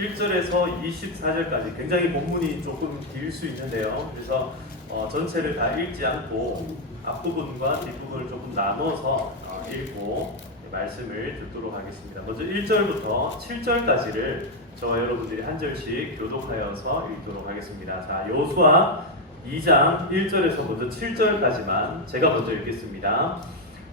1절에서 24절까지 굉장히 본문이 조금 길 수 있는데요. 그래서 전체를 다 읽지 않고 앞부분과 뒷부분을 조금 나눠서 읽고 말씀을 듣도록 하겠습니다. 먼저 1절부터 7절까지를 저와 여러분들이 한 절씩 교독하여서 읽도록 하겠습니다. 자, 여호수아 2장 1절에서 먼저 7절까지만 제가 먼저 읽겠습니다.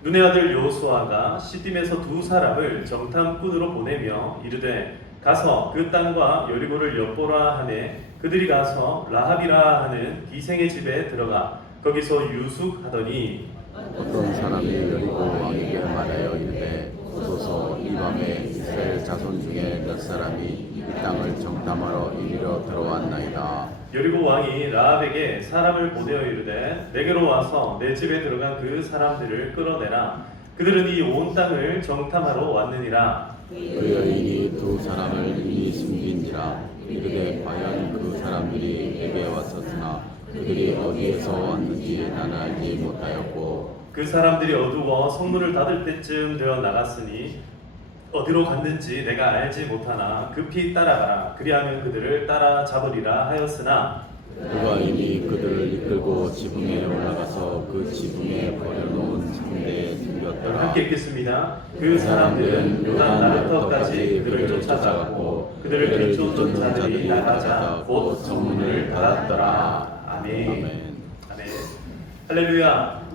눈의 아들 여호수아가 시딤에서 두 사람을 정탐꾼으로 보내며 이르되 가서 그 땅과 여리고를 엿보라 하네. 그들이 가서 라합이라 하는 기생의 집에 들어가 거기서 유숙하더니 어떤 사람이 여리고 왕에게 말하여 이르되 오소서 이 밤에 이스라엘 자손 중에 몇 사람이 이 땅을 정탐하러 이리로 들어왔나이다. 여리고 왕이 라합에게 사람을 보내어 이르되 내게로 와서 내 집에 들어간 그 사람들을 끌어내라. 그들은 이 온 땅을 정탐하러 왔느니라. 그 여인이 두 사람을 이미 숨긴지라. 이르되 과연 그 사람들이 내게 왔었으나 그들이 어디에서 왔는지 나는 알지 못하였고 그 사람들이 어두워 성문을 닫을 때쯤 되어 나갔으니 어디로 갔는지 내가 알지 못하나 급히 따라가라. 그리하면 그들을 따라잡으리라 하였으나 그가 이미 그들을 이끌고 지붕에 올라가서 그 지붕에 버려놓은 창대에 숨겼더라. 함께 읽겠습니다. 그 사람들은 요단 나루터까지 그들을 쫓아가고 그들을 비쫓던 자들이 나가자 곧 성문을 닫았더라. 아멘. 아멘. 할렐루야.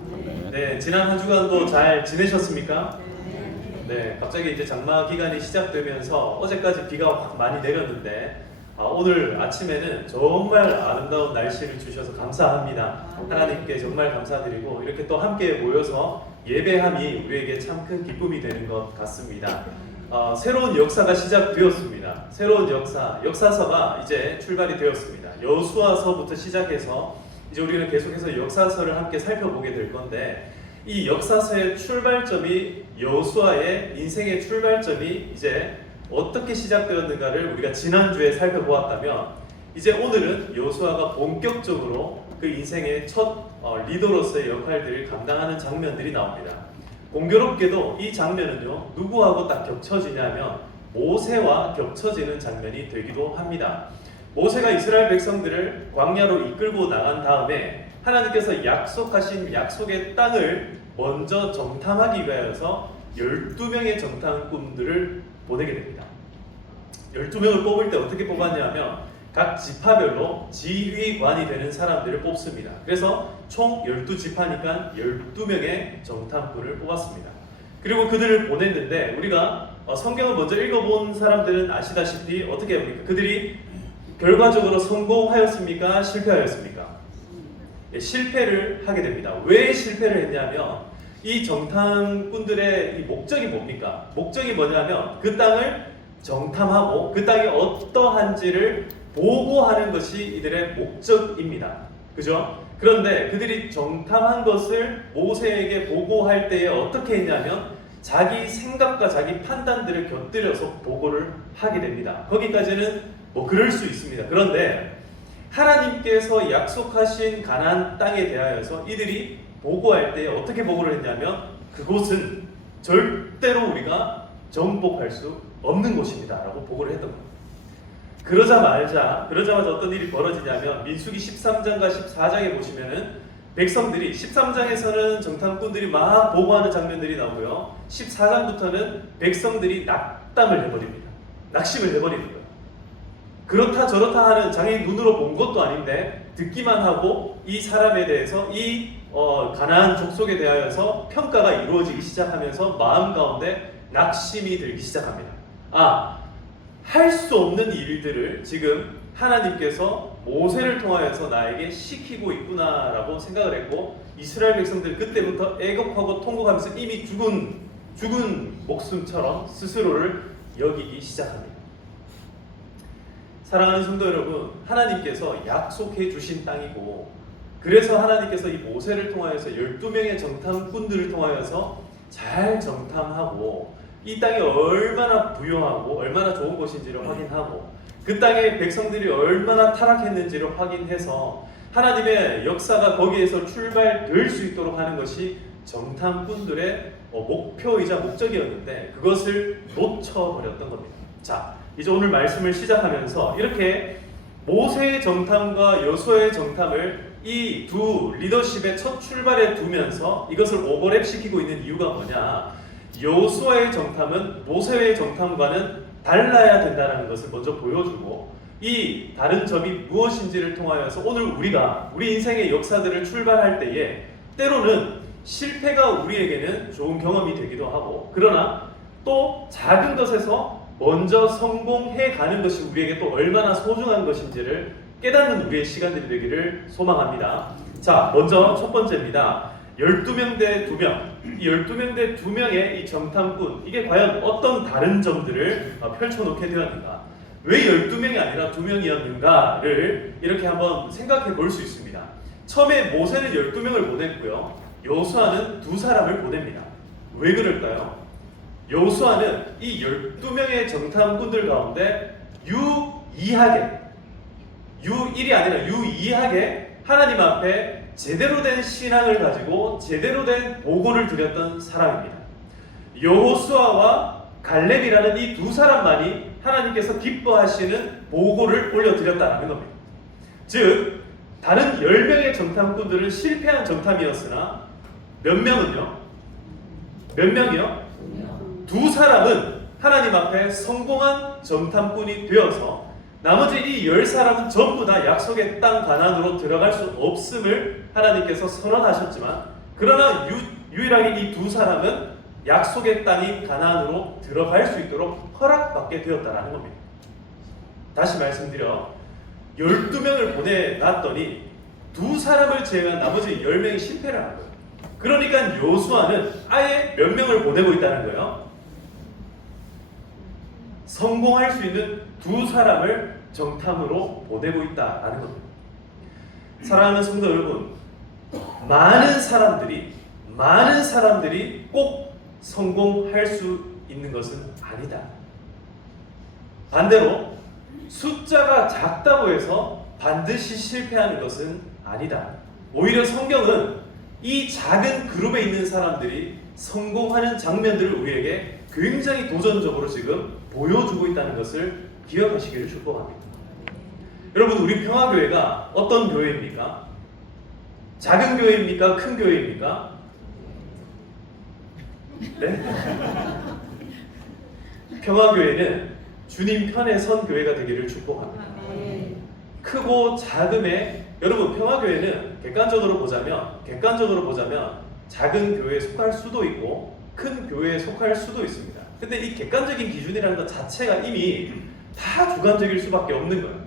네, 지난 한 주간도 잘 지내셨습니까? 네, 갑자기 이제 장마 기간이 시작되면서 어제까지 비가 확 많이 내렸는데 오늘 아침에는 정말 아름다운 날씨를 주셔서 감사합니다. 하나님께 정말 감사드리고 이렇게 또 함께 모여서 예배함이 우리에게 참 큰 기쁨이 되는 것 같습니다. 새로운 역사가 시작되었습니다. 새로운 역사서가 이제 출발이 되었습니다. 여호수아서부터 시작해서 이제 우리는 계속해서 역사서를 함께 살펴보게 될 건데 이 역사서의 출발점이 여호수아의 인생의 출발점이 이제 어떻게 시작되었는가를 우리가 지난주에 살펴보았다면 이제 오늘은 여호수아가 본격적으로 그 인생의 첫 리더로서의 역할들을 감당하는 장면들이 나옵니다. 공교롭게도 이 장면은요 누구하고 딱 겹쳐지냐면 모세와 겹쳐지는 장면이 되기도 합니다. 모세가 이스라엘 백성들을 광야로 이끌고 나간 다음에 하나님께서 약속하신 약속의 땅을 먼저 정탐하기 위하여서 12명의 정탐꾼들을 보내게 됩니다. 12명을 뽑을 때 어떻게 뽑았냐면 각 지파별로 지휘관이 되는 사람들을 뽑습니다. 그래서 총 12지파니까 12명의 정탐꾼을 뽑았습니다. 그리고 그들을 보냈는데 우리가 성경을 먼저 읽어본 사람들은 아시다시피 어떻게 합니까? 그들이 결과적으로 성공하였습니까? 실패하였습니까? 예, 실패를 하게 됩니다. 왜 실패를 했냐면 이 정탐꾼들의 이 목적이 뭡니까? 목적이 뭐냐면 그 땅을 정탐하고 그 땅이 어떠한지를 보고하는 것이 이들의 목적입니다. 그죠? 그런데 그들이 정탐한 것을 모세에게 보고할 때에 어떻게 했냐면 자기 생각과 자기 판단들을 곁들여서 보고를 하게 됩니다. 거기까지는 뭐 그럴 수 있습니다. 그런데 하나님께서 약속하신 가나안 땅에 대하여서 이들이 보고할 때 어떻게 보고를 했냐면 그곳은 절대로 우리가 정복할 수 없는 곳입니다 라고 보고를 했던 겁니다. 그러자마자 어떤 일이 벌어지냐면 민수기 13장과 14장에 보시면은 백성들이 13장에서는 정탐꾼들이 막 보고하는 장면들이 나오고요 14장부터는 백성들이 낙담을 해버립니다. 낙심을 해버리는 거예요. 그렇다 저렇다 하는 장애인 눈으로 본 것도 아닌데 듣기만 하고 이 사람에 대해서 이 가나안 족속에 대하여서 평가가 이루어지기 시작하면서 마음 가운데 낙심이 들기 시작합니다. 할 수 없는 일들을 지금 하나님께서 모세를 통하여서 나에게 시키고 있구나라고 생각을 했고 이스라엘 백성들 그때부터 애곡하고 통곡하면서 이미 죽은 목숨처럼 스스로를 여기기 시작합니다. 사랑하는 성도 여러분, 하나님께서 약속해 주신 땅이고 그래서 하나님께서 이 모세를 통하여서 12명의 정탐꾼들을 통하여서 잘 정탐하고 이 땅이 얼마나 부유하고 얼마나 좋은 곳인지를 확인하고 그 땅의 백성들이 얼마나 타락했는지를 확인해서 하나님의 역사가 거기에서 출발될 수 있도록 하는 것이 정탐꾼들의 목표이자 목적이었는데 그것을 놓쳐버렸던 겁니다. 자, 이제 오늘 말씀을 시작하면서 이렇게 모세의 정탐과 여호수아의 정탐을 이 두 리더십의 첫 출발에 두면서 이것을 오버랩 시키고 있는 이유가 뭐냐? 여호수아의 정탐은 모세의 정탐과는 달라야 된다는 것을 먼저 보여주고, 이 다른 점이 무엇인지를 통하여서 오늘 우리가 우리 인생의 역사들을 출발할 때에 때로는 실패가 우리에게는 좋은 경험이 되기도 하고, 그러나 또 작은 것에서 먼저 성공해 가는 것이 우리에게 또 얼마나 소중한 것인지를 깨닫는 우리의 시간들이 되기를 소망합니다. 자, 먼저 첫 번째입니다. 12명 대 2명. 이 12명 대 2명의 이 정탐꾼, 이게 과연 어떤 다른 점들을 펼쳐놓게 되었는가? 왜 12명이 아니라 2명이었는가를 이렇게 한번 생각해 볼 수 있습니다. 처음에 모세는 12명을 보냈고요. 여호수아는 2사람을 보냅니다. 왜 그럴까요? 여호수아는 이 12명의 정탐꾼들 가운데 유일하게, 유일이 아니라 유일하게 하나님 앞에 제대로 된 신앙을 가지고 제대로 된 보고를 드렸던 사람입니다. 여호수아와 갈렙이라는 이 2사람만이 하나님께서 기뻐하시는 보고를 올려드렸다는 겁니다. 즉, 다른 10명의 정탐꾼들은 실패한 정탐이었으나 몇 명은요? 몇 명이요? 2사람은 하나님 앞에 성공한 정탐꾼이 되어서 나머지 이 10사람은 전부 다 약속의 땅 가나안으로 들어갈 수 없음을 하나님께서 선언하셨지만, 그러나 유일하게 이 2사람은 약속의 땅이 가나안으로 들어갈 수 있도록 허락받게 되었다는 겁니다. 다시 말씀드려, 12명을 보내놨더니 2사람을 제외한 나머지 10명이 실패를 한 거예요. 그러니까 여호수아는 아예 몇 명을 보내고 있다는 거예요. 성공할 수 있는 2사람을 정탐으로 보내고 있다라는 겁니다. 사랑하는 성도 여러분, 많은 사람들이 꼭 성공할 수 있는 것은 아니다. 반대로 숫자가 작다고 해서 반드시 실패하는 것은 아니다. 오히려 성경은 이 작은 그룹에 있는 사람들이 성공하는 장면들을 우리에게 굉장히 도전적으로 지금 보여주고 있다는 것을 기억하시기를 축복합니다. 여러분, 우리 평화교회가 어떤 교회입니까? 작은 교회입니까? 큰 교회입니까? 네? 평화교회는 주님 편에 선 교회가 되기를 축복합니다. 크고 작음에, 여러분, 평화교회는 객관적으로 보자면 작은 교회에 속할 수도 있고 큰 교회에 속할 수도 있습니다. 근데 이 객관적인 기준이라는 것 자체가 이미 다 주관적일 수밖에 없는 거예요.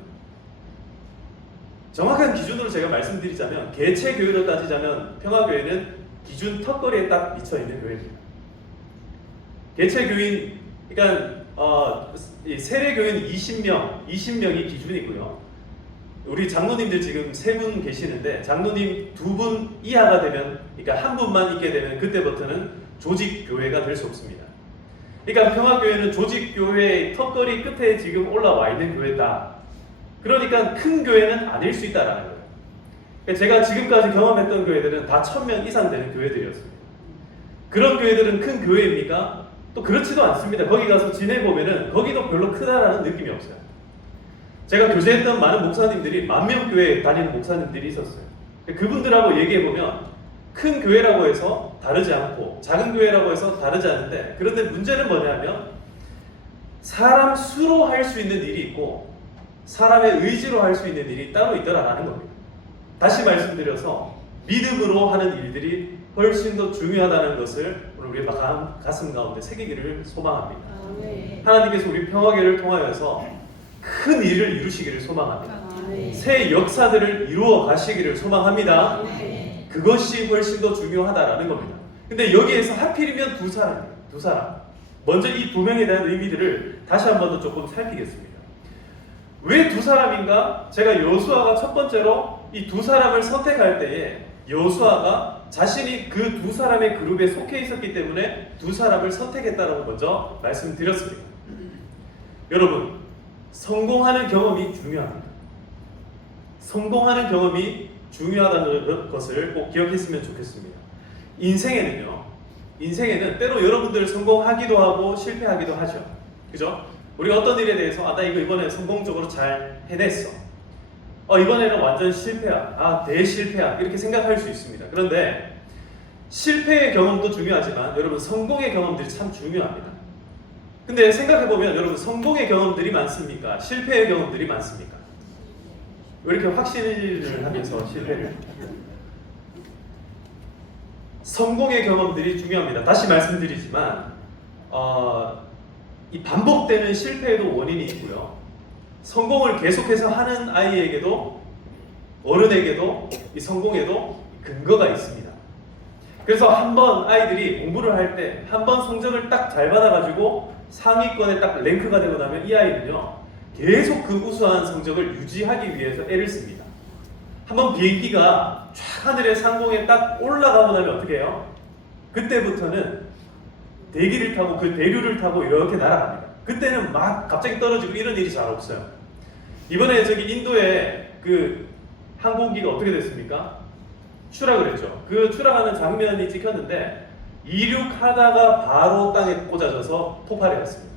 정확한 기준으로 제가 말씀드리자면, 개체 교회로 따지자면 평화교회는 기준 턱걸이에 딱 미쳐 있는 교회입니다. 개체 교인, 그러니까 세례 교인 20명이 기준이고요. 우리 장로님들 지금 3분 계시는데, 장로님 2분 이하가 되면, 그러니까 1분만 있게 되면 그때부터는 조직 교회가 될 수 없습니다. 그러니까 평화교회는 조직 교회의 턱걸이 끝에 지금 올라와 있는 교회다. 그러니까 큰 교회는 아닐 수 있다라는 거예요. 그러니까 제가 지금까지 경험했던 교회들은 다 1000명 이상 되는 교회들이었습니다. 그런 교회들은 큰 교회입니까? 또 그렇지도 않습니다. 거기 가서 지내보면은 거기도 별로 크다라는 느낌이 없어요. 제가 교제했던 많은 목사님들이 10,000명 교회에 다니는 목사님들이 있었어요. 그분들하고 얘기해보면 큰 교회라고 해서 다르지 않고 작은 교회라고 해서 다르지 않은데, 그런데 문제는 뭐냐면 사람 수로 할 수 있는 일이 있고 사람의 의지로 할 수 있는 일이 따로 있더라라는 겁니다. 다시 말씀드려서 믿음으로 하는 일들이 훨씬 더 중요하다는 것을 오늘 우리 가슴 가운데 새기기를 소망합니다. 하나님께서 우리 평화교회를 통하여서 큰 일을 이루시기를 소망합니다. 새 역사들을 이루어 가시기를 소망합니다. 그것이 훨씬 더 중요하다라는 겁니다. 근데 여기에서 하필이면 2사람. 먼저 이 2명에 대한 의미들을 다시 한 번 더 조금 살피겠습니다. 왜 2사람인가? 제가 여호수아가 첫 번째로 이 2사람을 선택할 때에 여호수아가 자신이 그 2사람의 그룹에 속해 있었기 때문에 2사람을 선택했다라고 먼저 말씀드렸습니다. 여러분, 성공하는 경험이 중요합니다. 성공하는 경험이 중요하다는 것을 꼭 기억했으면 좋겠습니다. 인생에는 때로 여러분들 성공하기도 하고 실패하기도 하죠. 그죠? 우리가 어떤 일에 대해서 나 이거 이번에 성공적으로 잘 해냈어. 이번에는 완전 실패야. 대실패야. 이렇게 생각할 수 있습니다. 그런데 실패의 경험도 중요하지만 여러분 성공의 경험들이 참 중요합니다. 근데 생각해보면 여러분 성공의 경험들이 많습니까? 실패의 경험들이 많습니까? 왜 이렇게 확신을 하면서 실패를? 성공의 경험들이 중요합니다. 다시 말씀드리지만 이 반복되는 실패에도 원인이 있고요. 성공을 계속해서 하는 아이에게도 어른에게도 이 성공에도 근거가 있습니다. 그래서 한번 아이들이 공부를 할 때 한번 성적을 딱 잘 받아가지고 상위권에 딱 랭크가 되고 나면 이 아이는요 계속 그 우수한 성적을 유지하기 위해서 애를 씁니다. 한번 비행기가 쫙 하늘에 상공에 딱 올라가고 나면 어떻게 해요? 그때부터는 대기를 타고 그 대류를 타고 이렇게 날아갑니다. 그때는 막 갑자기 떨어지고 이런 일이 잘 없어요. 이번에 저기 인도의 그 항공기가 어떻게 됐습니까? 추락을 했죠. 그 추락하는 장면이 찍혔는데 이륙하다가 바로 땅에 꽂아져서 폭발해 갔습니다.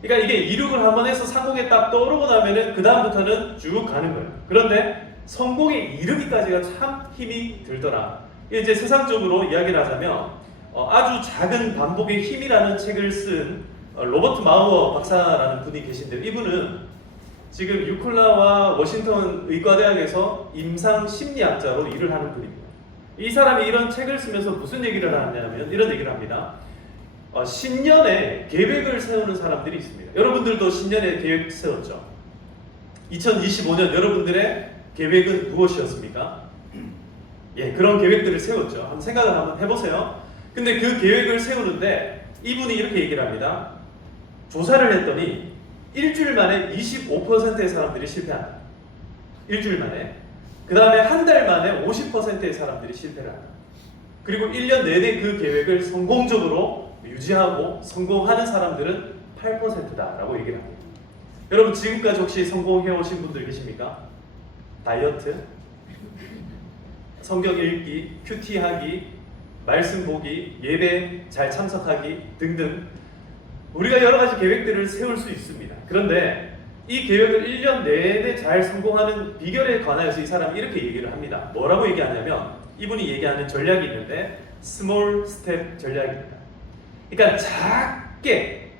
그러니까 이게 이륙을 한번 해서 상공에 딱 떠오르고 나면은 그 다음부터는 쭉 가는 거예요. 그런데 성공에 이르기까지가 참 힘이 들더라. 이제 세상적으로 이야기를 하자면 아주 작은 반복의 힘이라는 책을 쓴 로버트 마우어 박사라는 분이 계신데 이분은 지금 유클라와 워싱턴 의과대학에서 임상 심리학자로 일을 하는 분입니다. 이 사람이 이런 책을 쓰면서 무슨 얘기를 하냐면 이런 얘기를 합니다. 신년에 계획을 세우는 사람들이 있습니다. 여러분들도 신년에 계획 세웠죠? 2025년 여러분들의 계획은 무엇이었습니까? 예, 그런 계획들을 세웠죠. 한번 생각을 한번 해보세요. 근데 그 계획을 세우는데 이분이 이렇게 얘기를 합니다. 조사를 했더니 일주일 만에 25%의 사람들이 실패한다. 일주일 만에. 그 다음에 한 달 만에 50%의 사람들이 실패를 한다. 그리고 1년 내내 그 계획을 성공적으로 유지하고 성공하는 사람들은 8%다라고 얘기를 합니다. 여러분 지금까지 혹시 성공해오신 분들 계십니까? 다이어트, 성경 읽기, 큐티하기, 말씀 보기, 예배 잘 참석하기 등등 우리가 여러 가지 계획들을 세울 수 있습니다. 그런데 이 계획을 1년 내내 잘 성공하는 비결에 관하여서 이 사람이 이렇게 얘기를 합니다. 뭐라고 얘기하냐면 이분이 얘기하는 전략이 있는데 스몰 스텝 전략입니다. 그러니까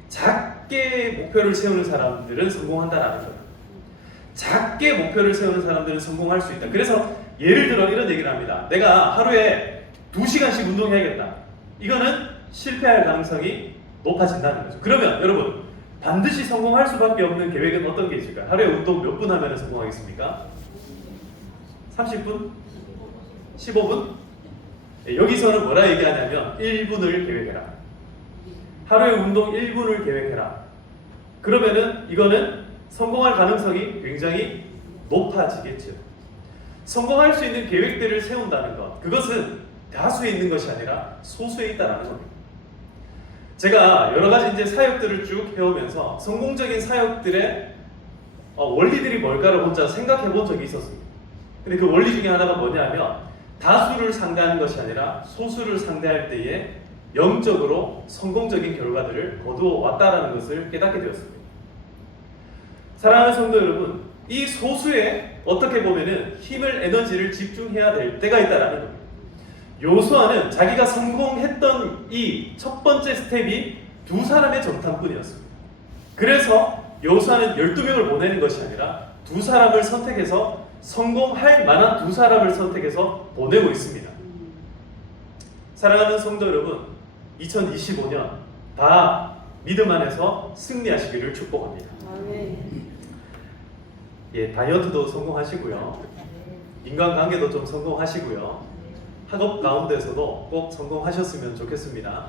작게 목표를 세우는 사람들은 성공한다라는 거예요. 작게 목표를 세우는 사람들은 성공할 수 있다. 그래서 예를 들어 이런 얘기를 합니다. 내가 하루에 2시간씩 운동해야겠다. 이거는 실패할 가능성이 높아진다는 거죠. 그러면 여러분 반드시 성공할 수밖에 없는 계획은 어떤 게 있을까요? 하루에 운동 몇 분 하면 성공하겠습니까? 30분? 15분? 여기서는 뭐라 얘기하냐면 1분을 계획해라. 하루에 운동 1분을 계획해라. 그러면은 이거는 성공할 가능성이 굉장히 높아지겠죠. 성공할 수 있는 계획들을 세운다는 것, 그것은 다수에 있는 것이 아니라 소수에 있다는 겁니다. 제가 여러 가지 이제 사역들을 쭉 해오면서 성공적인 사역들의 원리들이 뭘까를 혼자 생각해 본 적이 있었습니다. 근데 그 원리 중에 하나가 뭐냐면 다수를 상대하는 것이 아니라 소수를 상대할 때에 영적으로 성공적인 결과들을 거두어 왔다라는 것을 깨닫게 되었습니다. 사랑하는 성도 여러분, 이 소수에 어떻게 보면은 힘을, 에너지를 집중해야 될 때가 있다라는 겁니다. 요수아는 자기가 성공했던 이 첫 번째 스텝이 2사람의 정탐꾼이었습니다. 그래서 요수아는 12명을 보내는 것이 아니라 2사람을 선택해서 성공할 만한 2사람을 선택해서 보내고 있습니다. 사랑하는 성도 여러분, 2025년 다 믿음 안에서 승리하시기를 축복합니다. 예, 다이어트도 성공하시고요. 인간관계도 좀 성공하시고요. 학업 가운데서도 꼭 성공하셨으면 좋겠습니다.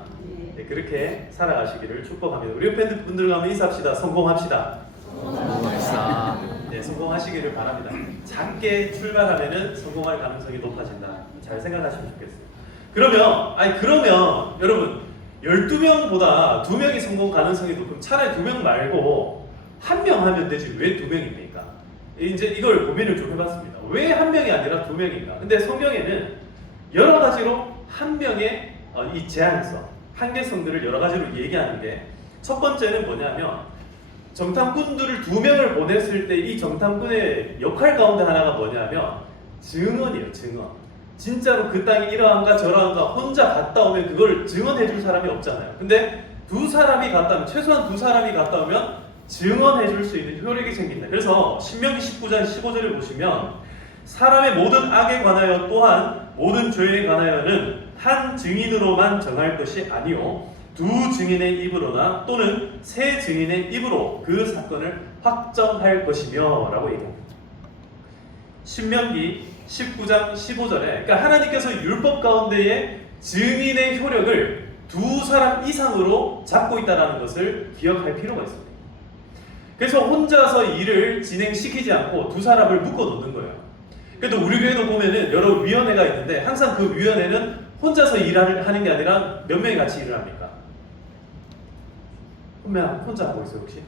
네, 그렇게 살아가시기를 축복합니다. 우리 옆에 분들과 한번 인사합시다. 성공합시다. 성공합시다. 네, 성공하시기를 바랍니다. 작게 출발하면은 성공할 가능성이 높아진다. 잘 생각하시면 좋겠습니다. 그러면 여러분 12명보다 2명이 성공 가능성이 높으면 차라리 2명 말고 1명 하면 되지 왜 2명입니까? 이제 이걸 고민을 좀 해봤습니다. 왜 1명이 아니라 2명인가? 근데 성경에는 여러 가지로 1명의 이 제한성, 한계성들을 여러 가지로 얘기하는데 첫 번째는 뭐냐면 정탐꾼들을 2명을 보냈을 때 이 정탐꾼의 역할 가운데 하나가 뭐냐면 증언이에요. 증언. 진짜로 그 땅이 이러한가 저러한가 혼자 갔다 오면 그걸 증언해 줄 사람이 없잖아요. 근데 2사람이 갔다 오면, 최소한 2사람이 갔다 오면 증언해 줄 수 있는 효력이 생긴다. 그래서 신명기 19장 15절을 보시면 사람의 모든 악에 관하여 또한 모든 죄에 관하여는 한 증인으로만 정할 것이 아니요 2 증인의 입으로나 또는 3 증인의 입으로 그 사건을 확정할 것이며 라고 얘기합니다. 신명기 19장 15절에 그러니까 하나님께서 율법 가운데에 증인의 효력을 2사람 이상으로 잡고 있다는 것을 기억할 필요가 있습니다. 그래서 혼자서 일을 진행시키지 않고 2사람을 묶어 놓는 거예요. 그래도 우리 교회도 보면은 여러 위원회가 있는데 항상 그 위원회는 혼자서 일을 하는 게 아니라 몇 명이 같이 일을 합니까? 혼자 하고 있어요 혹시?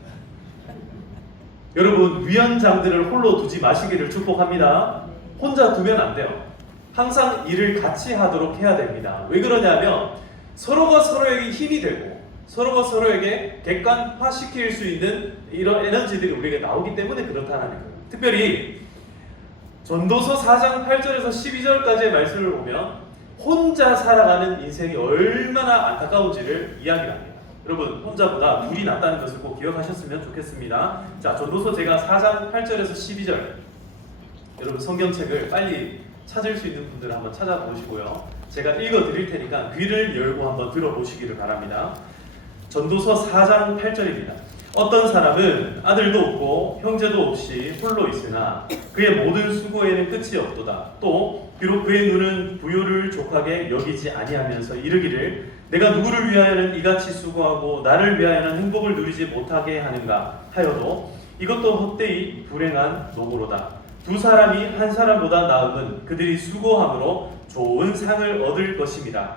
여러분 위원장들을 홀로 두지 마시기를 축복합니다. 혼자 두면 안 돼요. 항상 일을 같이 하도록 해야 됩니다. 왜 그러냐면 서로가 서로에게 힘이 되고 서로가 서로에게 객관화시킬 수 있는 이런 에너지들이 우리에게 나오기 때문에 그렇다는 거예요. 특별히 전도서 4장 8절에서 12절까지의 말씀을 보면 혼자 살아가는 인생이 얼마나 안타까운지를 이야기합니다. 여러분 혼자보다 둘이 낫다는 것을 꼭 기억하셨으면 좋겠습니다. 자, 전도서 제가 4장 8절에서 12절 여러분 성경책을 빨리 찾을 수 있는 분들은 한번 찾아보시고요. 제가 읽어드릴 테니까 귀를 열고 한번 들어보시기를 바랍니다. 전도서 4장 8절입니다. 어떤 사람은 아들도 없고 형제도 없이 홀로 있으나 그의 모든 수고에는 끝이 없도다. 또 비록 그의 눈은 부요를 족하게 여기지 아니하면서 이르기를 내가 누구를 위하여는 이같이 수고하고 나를 위하여는 행복을 누리지 못하게 하는가 하여도 이것도 헛되이 불행한 노고로다. 2사람이 한 사람보다 나음은 그들이 수고함으로 좋은 상을 얻을 것입니다.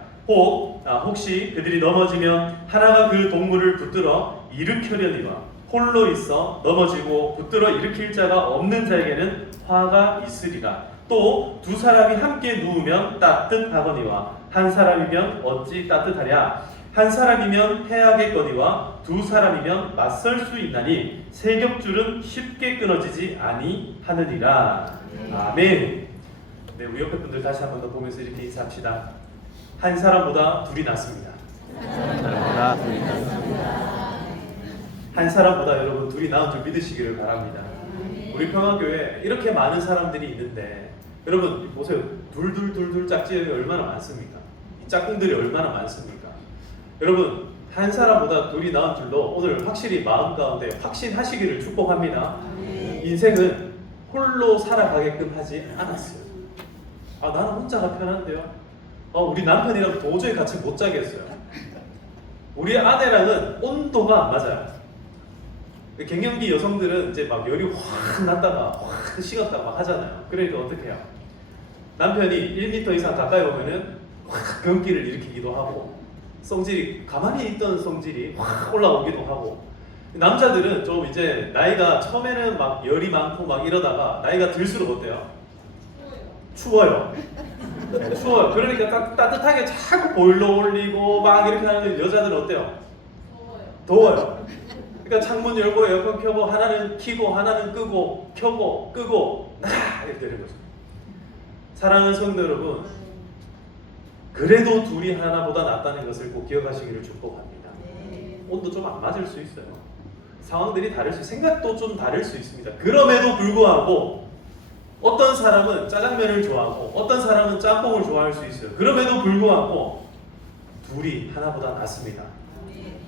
혹시 그들이 넘어지면 하나가 그 동물을 붙들어 일으켜려니와 홀로 있어 넘어지고 붙들어 일으킬 자가 없는 자에게는 화가 있으리라. 또 2사람이 함께 누우면 따뜻하거니와 한 사람이면 어찌 따뜻하랴. 한 사람이면 패하겠거니와 2사람이면 맞설 수 있나니 세 겹줄은 쉽게 끊어지지 아니하느니라. 아멘. 네, 우리 옆에 분들 다시 한번 더 보면서 이렇게 인사합시다. 한 사람보다 둘이 낫습니다. 한 사람보다 여러분 둘이 나은 줄 믿으시기를 바랍니다. 우리 평화교회 이렇게 많은 사람들이 있는데 여러분 보세요. 둘 짝지음이 얼마나 많습니까? 이 짝꿍들이 얼마나 많습니까? 여러분 한 사람보다 둘이 나은 줄로 오늘 확실히 마음 가운데 확신하시기를 축복합니다. 인생은 홀로 살아가게끔 하지 않았어요. 나는 혼자가 편한데요. 우리 남편이랑 도저히 같이 못 자겠어요. 우리 아내랑은 온도가 안 맞아요. 갱년기 여성들은 이제 막 열이 확 났다가 확 식었다가 막 하잖아요. 그러니까 어떻게 해요? 남편이 1m 이상 가까이 오면은 확 경기를 일으키기도 하고 성질이 가만히 있던 성질이 확 올라오기도 하고 남자들은 좀 이제 나이가 처음에는 막 열이 많고 막 이러다가 나이가 들수록 어때요? 추워요. 네, 추워요. 그러니까 따뜻하게 자꾸 보일러 올리고 막 이렇게 하는 여자들은 어때요? 더워요. 그러니까 창문 열고 에어컨 켜고 하나는 켜고 하나는 끄고 켜고 끄고 이렇게 되는 거죠. 사랑하는 성도 여러분, 그래도 둘이 하나보다 낫다는 것을 꼭 기억하시기를 축복합니다. 온도 좀 안 맞을 수 있어요. 상황들이 다를 수, 생각도 좀 다를 수 있습니다. 그럼에도 불구하고 어떤 사람은 짜장면을 좋아하고 어떤 사람은 짬뽕을 좋아할 수 있어요. 그럼에도 불구하고 둘이 하나보다 낫습니다.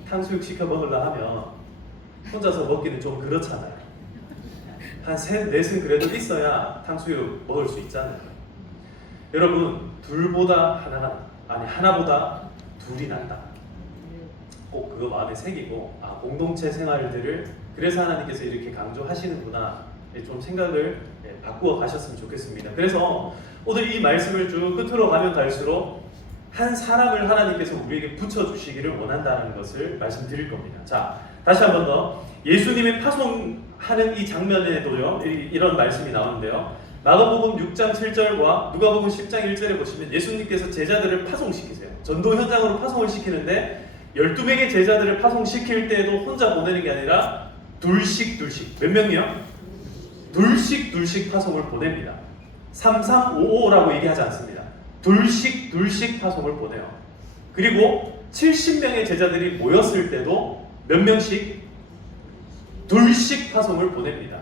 탕수육 시켜 먹으려 하면 혼자서 먹기는 좀 그렇잖아요. 한 셋, 넷은 그래도 있어야 탕수육 먹을 수 있잖아요. 여러분, 하나보다 둘이 낫다. 꼭 그거 마음에 새기고 공동체 생활들을 그래서 하나님께서 이렇게 강조하시는구나 좀 생각을 바꾸어 가셨으면 좋겠습니다. 그래서 오늘 이 말씀을 쭉 끝으로 가면 갈수록 한 사람을 하나님께서 우리에게 붙여주시기를 원한다는 것을 말씀드릴 겁니다. 자, 다시 한 번 더 예수님의 파송하는 이 장면에도요 이런 말씀이 나오는데요. 마가복음 6장 7절과 누가복음 10장 1절에 보시면 예수님께서 제자들을 파송시키세요. 전도 현장으로 파송을 시키는데 12명의 제자들을 파송시킬 때에도 혼자 보내는 게 아니라 둘씩 몇 명이요? 둘씩 파송을 보냅니다. 3355라고 얘기하지 않습니다. 둘씩 파송을 보내요. 그리고 70명의 제자들이 모였을 때도 몇 명씩? 둘씩 파송을 보냅니다.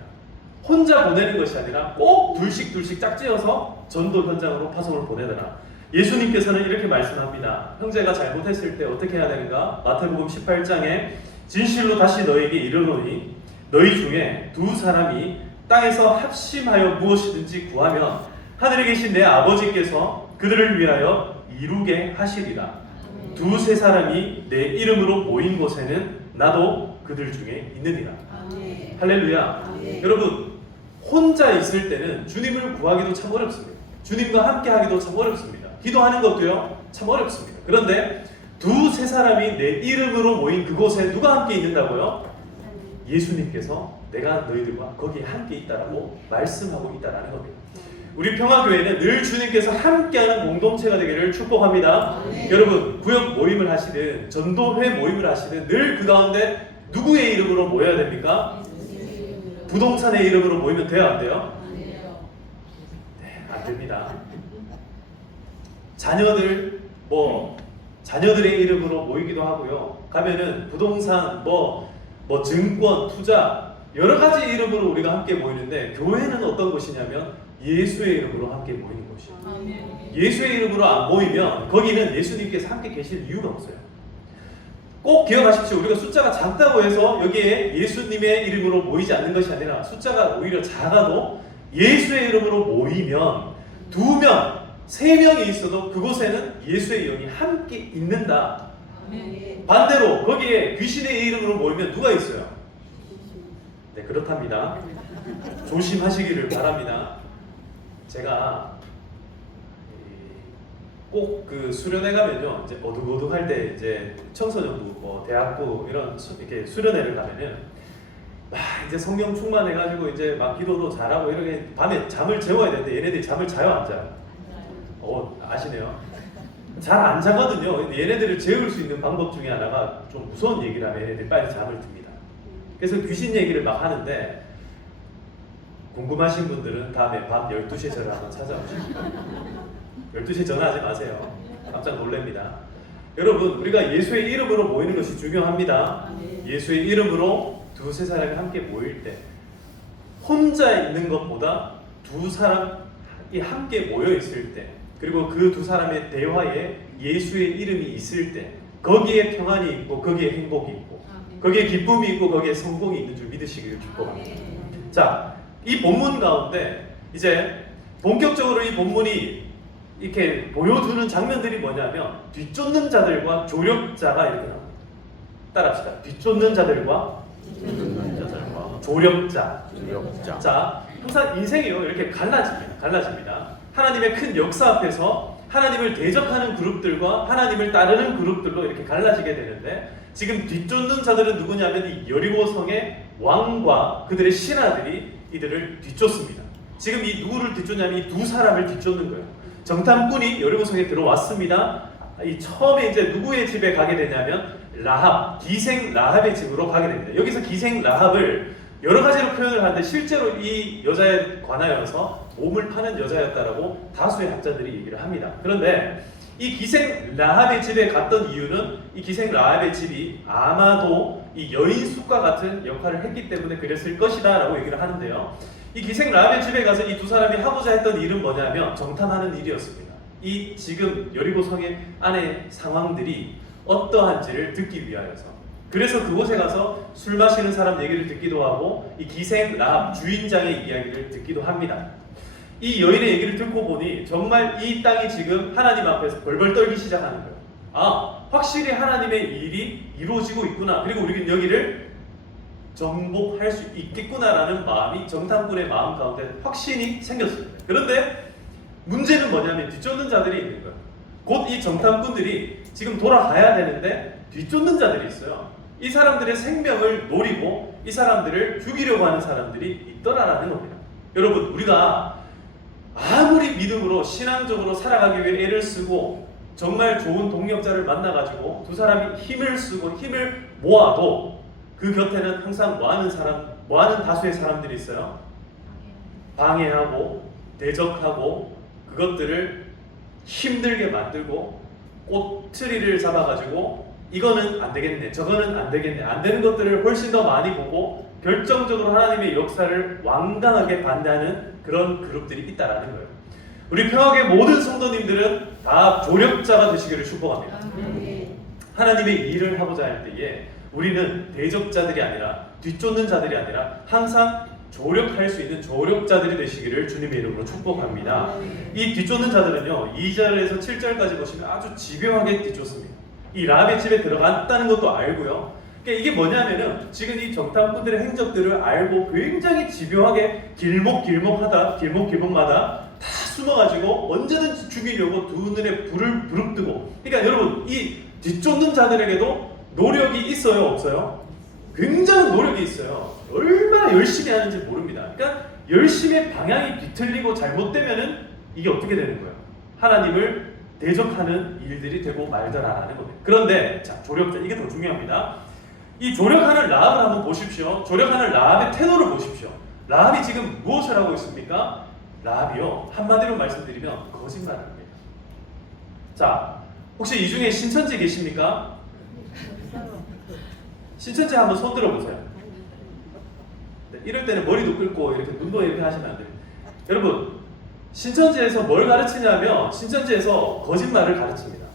혼자 보내는 것이 아니라 꼭 둘씩 짝지어서 전도 현장으로 파송을 보내더라. 예수님께서는 이렇게 말씀합니다. 형제가 잘못했을 때 어떻게 해야 되는가? 마태복음 18장에 진실로 다시 너에게 이르노니 너희 중에 두 사람이 땅에서 합심하여 무엇이든지 구하면 하늘에 계신 내 아버지께서 그들을 위하여 이루게 하시리라. 두세 사람이 내 이름으로 모인 곳에는 나도 그들 중에 있느니라. 할렐루야. 여러분, 혼자 있을 때는 주님을 구하기도 참 어렵습니다. 주님과 함께 하기도 참 어렵습니다. 기도하는 것도요 참 어렵습니다. 그런데 두세 사람이 내 이름으로 모인 그곳에 누가 함께 있는다고요? 예수님께서 내가 너희들과 거기에 함께 있다라고 말씀하고 있다라는 겁니다. 우리 평화교회는 늘 주님께서 함께하는 공동체가 되기를 축복합니다. 여러분, 구역 모임을 하시든 전도회 모임을 하시든 늘 그 가운데 누구의 이름으로 모여야 됩니까? 부동산의 이름으로 모이면 돼요, 안 돼요? 네, 안 됩니다. 자녀들의 이름으로 모이기도 하고요. 가면은 부동산, 증권, 투자 여러 가지 이름으로 우리가 함께 모이는데 교회는 어떤 곳이냐면 예수의 이름으로 함께 모이는 곳이에요. 예수의 이름으로 안 모이면 거기는 예수님께서 함께 계실 이유가 없어요. 꼭 기억하십시오. 우리가 숫자가 작다고 해서 여기에 예수님의 이름으로 모이지 않는 것이 아니라 숫자가 오히려 작아도 예수의 이름으로 모이면 2명, 3명이 있어도 그곳에는 예수의 영이 함께 있는다. 반대로 거기에 귀신의 이름으로 모이면 누가 있어요? 네, 그렇답니다. 조심하시기를 바랍니다. 제가 꼭 그 수련회 가면요, 이제 어둑어둑할 때 이제 청소년부, 대학부 이런 이렇게 수련회를 가면은 이제 성령 충만해가지고 이제 막 기도도 잘하고 이렇게 밤에 잠을 재워야 되는데 얘네들이 잠을 자요, 안 자요? 아시네요. 잘 안 자거든요. 근데 얘네들을 재울 수 있는 방법 중에 하나가 좀 무서운 얘기를 하면 얘네들이 빨리 잠을 듭니다. 그래서 귀신 얘기를 막 하는데 궁금하신 분들은 다음에 밤 12시에 저를 한번 찾아오시고 12시에 전화하지 마세요. 깜짝 놀랍니다. 여러분, 우리가 예수의 이름으로 모이는 것이 중요합니다. 예수의 이름으로 두세 사람이 함께 모일 때 혼자 있는 것보다 두 사람이 함께 모여 있을 때 그리고 그 두 사람의 대화에 예수의 이름이 있을 때 거기에 평안이 있고 거기에 행복이 있고 거기에 기쁨이 있고 거기에 성공이 있는 줄 믿으시기를 축복합니다. 자, 이 본문 가운데 이제 본격적으로 이 본문이 이렇게 보여주는 장면들이 뭐냐면 뒤쫓는 자들과 조력자가 이렇게 나옵니다. 따라합시다. 뒤쫓는 자들과 조력자. 자, 항상 인생이요 이렇게 갈라집니다. 하나님의 큰 역사 앞에서 하나님을 대적하는 그룹들과 하나님을 따르는 그룹들로 이렇게 갈라지게 되는데 지금 뒤쫓는 자들은 누구냐면 이 여리고성의 왕과 그들의 신하들이 이들을 뒤쫓습니다. 지금 이 누구를 뒤쫓냐면 이 두 사람을 뒤쫓는 거예요. 정탐꾼이 여리고성에 들어왔습니다. 이 처음에 이제 누구의 집에 가게 되냐면 라합, 기생 라합의 집으로 가게 됩니다. 여기서 기생 라합을 여러 가지로 표현을 하는데 실제로 이 여자에 관하여서 몸을 파는 여자였다라고 다수의 학자들이 얘기를 합니다. 그런데 이 기생 라합의 집에 갔던 이유는 이 기생 라합의 집이 아마도 이 여인숙과 같은 역할을 했기 때문에 그랬을 것이다 라고 얘기를 하는데요. 이 기생 라합의 집에 가서 이 두 사람이 하고자 했던 일은 뭐냐면 정탐하는 일이었습니다. 이 지금 여리고성의 안의 상황들이 어떠한지를 듣기 위하여서 그래서 그곳에 가서 술 마시는 사람 얘기를 듣기도 하고 이 기생 라합 주인장의 이야기를 듣기도 합니다. 이 여인의 얘기를 듣고 보니 정말 이 땅이 지금 하나님 앞에서 벌벌 떨기 시작하는 거예요. 확실히 하나님의 일이 이루어지고 있구나. 그리고 우리는 여기를 정복할 수 있겠구나라는 마음이 정탐꾼의 마음 가운데 확신이 생겼습니다. 그런데 문제는 뭐냐면 뒤쫓는 자들이 있는 거예요. 곧 이 정탐꾼들이 지금 돌아가야 되는데 뒤쫓는 자들이 있어요. 이 사람들의 생명을 노리고 이 사람들을 죽이려고 하는 사람들이 있더라라는 겁니다. 여러분, 우리가 아무리 믿음으로 신앙적으로 살아가기 위해 애를 쓰고 정말 좋은 동력자를 만나가지고 두 사람이 힘을 쓰고 힘을 모아도 그 그 곁에는 항상 뭐 하는 다수의 사람들이 있어요? 방해하고 대적하고 그것들을 힘들게 만들고 꼬투리를 잡아가지고 이거는 안 되겠네, 저거는 안 되겠네, 안 되는 것들을 훨씬 더 많이 보고 결정적으로 하나님의 역사를 완강하게 반대하는 그런 그룹들이 있다라는 거예요. 우리 평화의 모든 성도님들은 다 조력자가 되시기를 축복합니다. 하나님의 일을 하고자 할 때에 우리는 대적자들이 아니라 뒤쫓는 자들이 아니라 항상 조력할 수 있는 조력자들이 되시기를 주님의 이름으로 축복합니다. 이 뒤쫓는 자들은요, 2절에서 7절까지 보시면 아주 집요하게 뒤쫓습니다. 이 라합의 집에 들어갔다는 것도 알고요. 그러니까 이게 뭐냐면은 지금 이 정탐꾼들의 행적들을 알고 굉장히 집요하게 길목마다 다 숨어가지고 언제든지 죽이려고 두 눈에 불을 부릅뜨고. 그러니까 여러분, 이 뒤쫓는 자들에게도 노력이 있어요, 없어요? 굉장한 노력이 있어요. 얼마나 열심히 하는지 모릅니다. 그러니까 열심히 방향이 뒤틀리고 잘못되면은 이게 어떻게 되는 거예요? 하나님을 대적하는 일들이 되고 말더라라는 겁니다. 그런데 자, 조력자, 이게 더 중요합니다. 이 조력하는 라합을 한번 보십시오. 조력하는 라합의 태도를 보십시오. 라합이 지금 무엇을 하고 있습니까? 라합이요, 한마디로 말씀드리면 거짓말을 합니다. 자, 혹시 이 중에 신천지 계십니까? 신천지 한번 손 들어보세요. 네, 이럴 때는 머리도 긁고 이렇게 눈도 이렇게 하시면 안 돼요. 여러분, 신천지에서 뭘 가르치냐면 신천지에서 거짓말을 가르칩니다.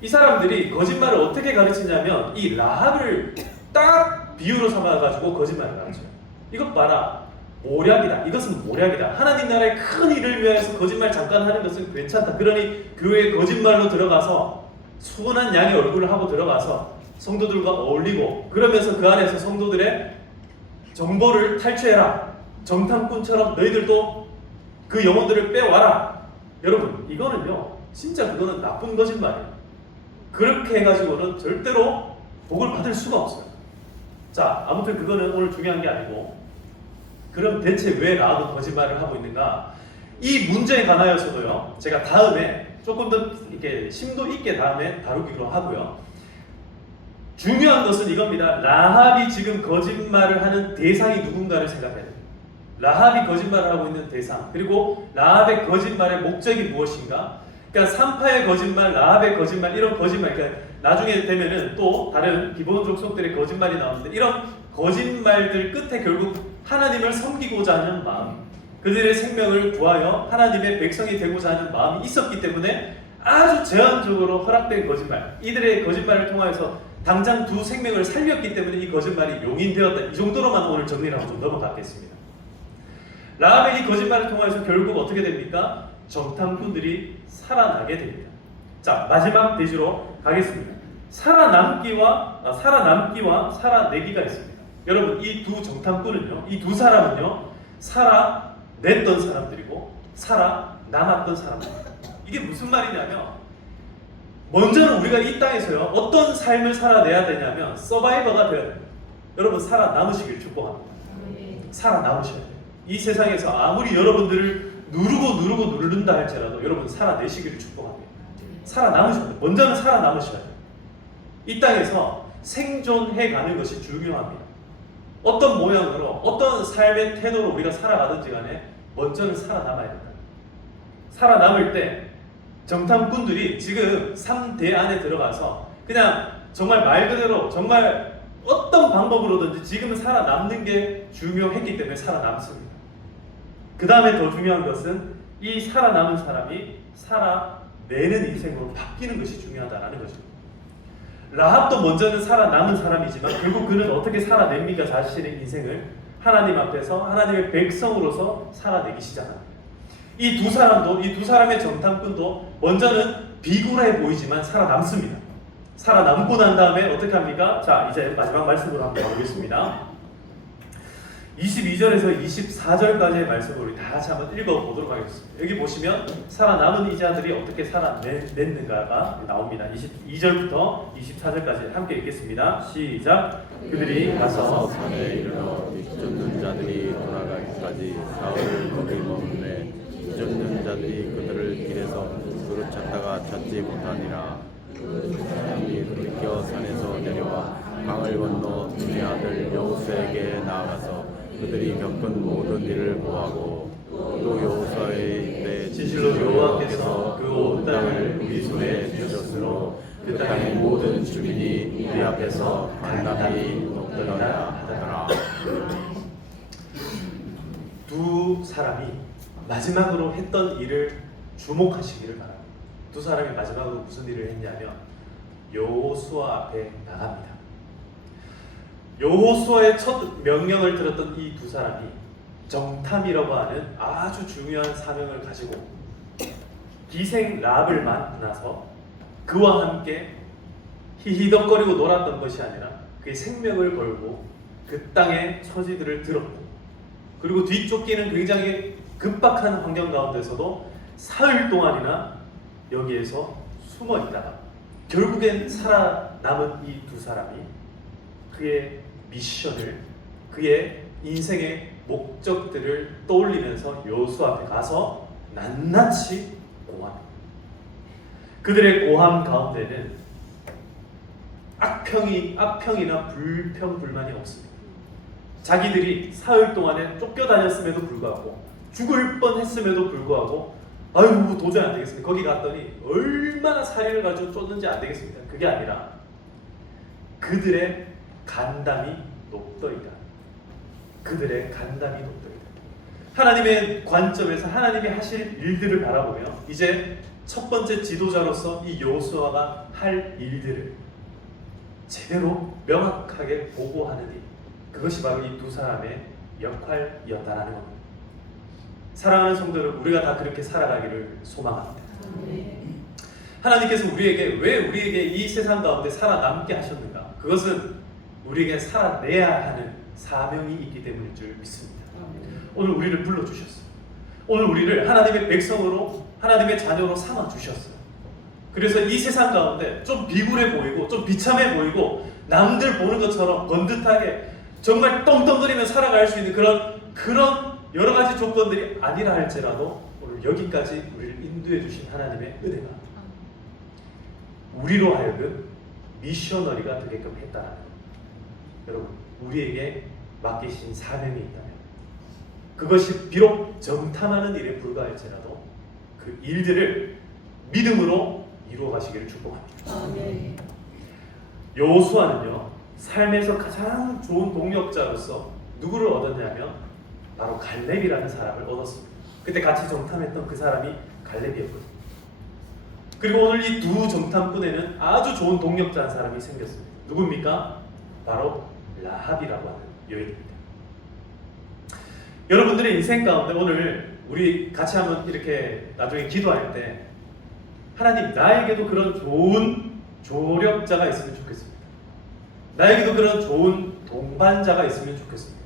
이 사람들이 거짓말을 어떻게 가르치냐면 이 라합을 딱 비유로 삼아가지고 거짓말을 가르쳐요. 이것 봐라, 모략이다. 이것은 모략이다. 하나님 나라의 큰 일을 위해서 거짓말 잠깐 하는 것은 괜찮다. 그러니 교회에 거짓말로 들어가서 수분한 양의 얼굴을 하고 들어가서 성도들과 어울리고 그러면서 그 안에서 성도들의 정보를 탈취해라. 정탐꾼처럼 너희들도 그 영혼들을 빼와라. 여러분, 이거는요, 진짜 그거는 나쁜 거짓말이에요. 그렇게 해가지고는 절대로 복을 받을 수가 없어요. 자, 아무튼 그거는 오늘 중요한 게 아니고, 그럼 대체 왜 라합은 거짓말을 하고 있는가? 이 문제에 관하여서도요, 제가 다음에 조금 더 이렇게 심도 있게 다음에 다루기로 하고요. 중요한 것은 이겁니다. 라합이 지금 거짓말을 하는 대상이 누군가를 생각해야 돼요. 라합이 거짓말을 하고 있는 대상, 그리고 라합의 거짓말의 목적이 무엇인가? 그러니까 산파의 거짓말, 라합의 거짓말, 이런 거짓말, 그러니까 나중에 되면은 또 다른 기본 족속들의 거짓말이 나오는데, 이런 거짓말들 끝에 결국 하나님을 섬기고자 하는 마음, 그들의 생명을 구하여 하나님의 백성이 되고자 하는 마음이 있었기 때문에 아주 제한적으로 허락된 거짓말, 이들의 거짓말을 통하여서 당장 두 생명을 살렸기 때문에 이 거짓말이 용인되었다. 이 정도로만 오늘 정리를 하고 좀 넘어가겠습니다. 라합의 이 거짓말을 통해서 결국 어떻게 됩니까? 정탐꾼들이 살아나게 됩니다. 자, 마지막 대지로 가겠습니다. 살아남기와 살아내기가 있습니다. 여러분, 이 두 정탐꾼은요, 이 두 사람은요, 살아냈던 사람들이고 살아남았던 사람들입니다. 이게 무슨 말이냐면, 먼저는 우리가 이 땅에서요, 어떤 삶을 살아내야 되냐면 서바이버가 되어야 됩니다. 여러분, 살아남으시길 축복합니다. 살아남으셔야 돼요. 이 세상에서 아무리 여러분들을 누른다 할지라도 여러분 살아내시기를 축복합니다. 살아남으셔야 돼요. 먼저는 살아남으셔야 돼요. 이 땅에서 생존해 가는 것이 중요합니다. 어떤 모양으로, 어떤 삶의 태도로 우리가 살아가든지 간에 먼저는 살아남아야 된다. 살아남을 때 정탐꾼들이 지금 3대 안에 들어가서 그냥 정말 말 그대로 정말 어떤 방법으로든지 지금은 살아남는 게 중요했기 때문에 살아남습니다. 그 다음에 더 중요한 것은 이 살아남은 사람이 살아내는 인생으로 바뀌는 것이 중요하다는 것입니다. 라합도 먼저는 살아남은 사람이지만 결국 그는 어떻게 살아냅니까? 자신의 인생을 하나님 앞에서 하나님의 백성으로서 살아내기 시작합니다. 이 두 사람도, 이 두 사람의 정탐꾼도 먼저는 비굴해 보이지만 살아남습니다. 살아남고 난 다음에 어떻게 합니까? 자, 이제 마지막 말씀으로 한번 가보겠습니다. 22절에서 24절까지의 말씀을 우리 다 같이 한번 읽어보도록 하겠습니다. 여기 보시면 살아남은 이자들이 어떻게 살아냈는가가 나옵니다. 22절부터 24절까지 함께 읽겠습니다. 시작! 그들이 가서 산에 이르러 뒤쫓는 자들이 돌아가기까지 사흘을 거기 머물매 뒤쫓는 자들이 그들을 길에서 두루 찾다가 찾지 못하니라. 그 사람이 돌이켜 산에서 내려와 강을 건너 그들이 겪은 모든 일을 보하고 또 여호수아의 때 진실로 여호와께서 그 온 땅을 우리 손에 주셨으므로 그 땅의 모든 주민이 우리 앞에서 간단히 높더라 하더라. 두 사람이 마지막으로 했던 일을 주목하시기를 바랍니다. 두 사람이 마지막으로 무슨 일을 했냐면 여호수아 앞에 나갑니다. 여호수아의 첫 명령을 들었던 이 두 사람이 정탐이라고 하는 아주 중요한 사명을 가지고 기생 랍을 만나서 그와 함께 히히덕거리고 놀았던 것이 아니라 그의 생명을 걸고 그 땅의 처지들을 들었고, 그리고 뒤쫓기는 굉장히 급박한 환경 가운데서도 사흘 동안이나 여기에서 숨어 있다가 결국엔 살아남은 이 두 사람이 그의 미션을, 그의 인생의 목적들을 떠올리면서 여호수아 앞에 가서 낱낱이 고함합니다. 그들의 고함 가운데는 악평이나 불평불만이 없습니다. 자기들이 사흘 동안에 쫓겨다녔음에도 불구하고, 죽을 뻔했음에도 불구하고, 아유 도저히 안 되겠습니다. 거기 갔더니 얼마나 살인을 가지고 쫓는지 안 되겠습니다. 그게 아니라 그들의 간담이 높더이다. 그들의 간담이 높더이다. 하나님의 관점에서 하나님이 하실 일들을 바라보며 이제 첫 번째 지도자로서 이 여호수아가 할 일들을 제대로 명확하게 보고하는 일, 그것이 바로 이 두 사람의 역할이었다라는 겁니다. 사랑하는 성도들, 우리가 다 그렇게 살아가기를 소망합니다. 하나님께서 왜 우리에게 이 세상 가운데 살아남게 하셨는가? 그것은 우리에게 살아내야 하는 사명이 있기 때문일 줄 믿습니다. 오늘 우리를 불러주셨어요. 오늘 우리를 하나님의 백성으로, 하나님의 자녀로 삼아주셨어요. 그래서 이 세상 가운데 좀 비굴해 보이고 좀 비참해 보이고 남들 보는 것처럼 번듯하게 정말 떵떵거리며 살아갈 수 있는 그런 여러 가지 조건들이 아니라 할지라도 오늘 여기까지 우리를 인도해 주신 하나님의 은혜가 우리로 하여금 미셔너리가 되게끔 했다는 것. 여러분, 우리에게 맡기신 사명이 있다면 그것이 비록 정탐하는 일에 불과할지라도 그 일들을 믿음으로 이루어 가시기를 축복합니다. 여호수아는요, 삶에서 가장 좋은 동력자로서 누구를 얻었냐면 바로 갈렙이라는 사람을 얻었습니다. 그때 같이 정탐했던 그 사람이 갈렙이었거든요. 그리고 오늘 이 두 정탐꾼에는 아주 좋은 동력자 한 사람이 생겼습니다. 누굽니까? 바로 라합이라고 하는 여인입니다. 여러분들의 인생 가운데 오늘 우리 같이 한번 이렇게 나중에 기도할 때 하나님, 나에게도 그런 좋은 조력자가 있으면 좋겠습니다. 나에게도 그런 좋은 동반자가 있으면 좋겠습니다.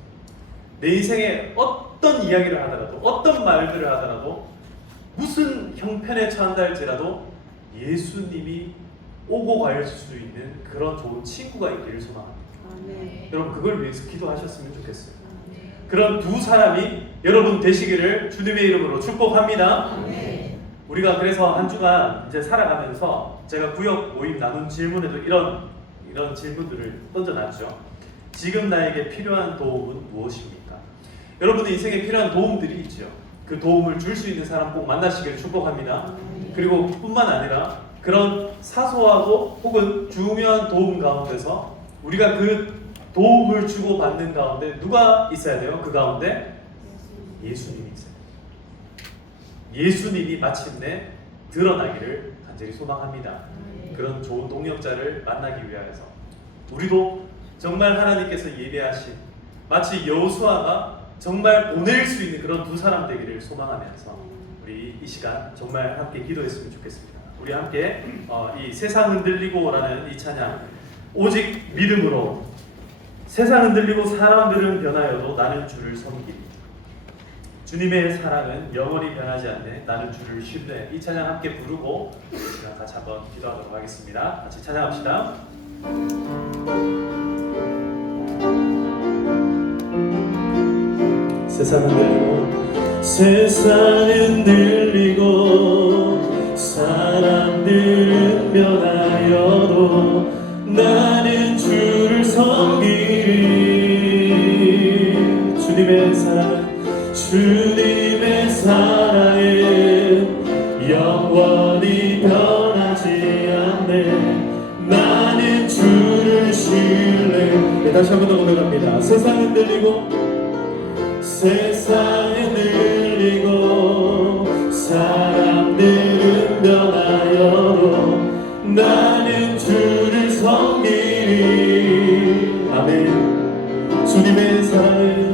내 인생에 어떤 이야기를 하더라도, 어떤 말들을 하더라도, 무슨 형편에 처한다 할지라도 예수님이 오고 갈 수 있는 그런 좋은 친구가 있기를 소망합니다. 여러분, 그걸 위해서 기도하셨으면 좋겠어요. 그런 두 사람이 여러분 되시기를 주님의 이름으로 축복합니다. 우리가 그래서 한 주간 이제 살아가면서 제가 구역 모임 나눈 질문에도 이런 질문들을 던져놨죠. 지금 나에게 필요한 도움은 무엇입니까? 여러분의 인생에 필요한 도움들이 있죠. 그 도움을 줄 수 있는 사람 꼭 만나시기를 축복합니다. 그리고 뿐만 아니라 그런 사소하고 혹은 중요한 도움 가운데서 우리가 그 도움을 주고 받는 가운데 누가 있어야 돼요? 그 가운데 예수님이 있어요. 예수님이 마침내 드러나기를 간절히 소망합니다. 그런 좋은 동력자를 만나기 위하여서 우리도 정말 하나님께서 예배하신 마치 여호수아가 정말 보낼 수 있는 그런 두 사람 되기를 소망하면서 우리 이 시간 정말 함께 기도했으면 좋겠습니다. 우리 함께 이 세상 흔들리고라는 이 찬양, 오직 믿음으로 세상 흔들리고 사람들은 변하여도 나는 주를 섬기리. 주님의 사랑은 영원히 변하지 않네. 나는 주를 신뢰. 이 찬양 함께 부르고 우리가 같이 한번 기도하도록 하겠습니다. 같이 찬양합시다. 세상은 들리고 사람들은 변하여도 나는 주를 섬기리. 주님의 사랑은 영원히 변하지 않네. 나는 주를 신뢰. 네, 다시 한 번 더 고백합니다. 세상은 늘리고 사람들은 변하여도 나는 주를 섬기리. 아멘. 주님의 사랑은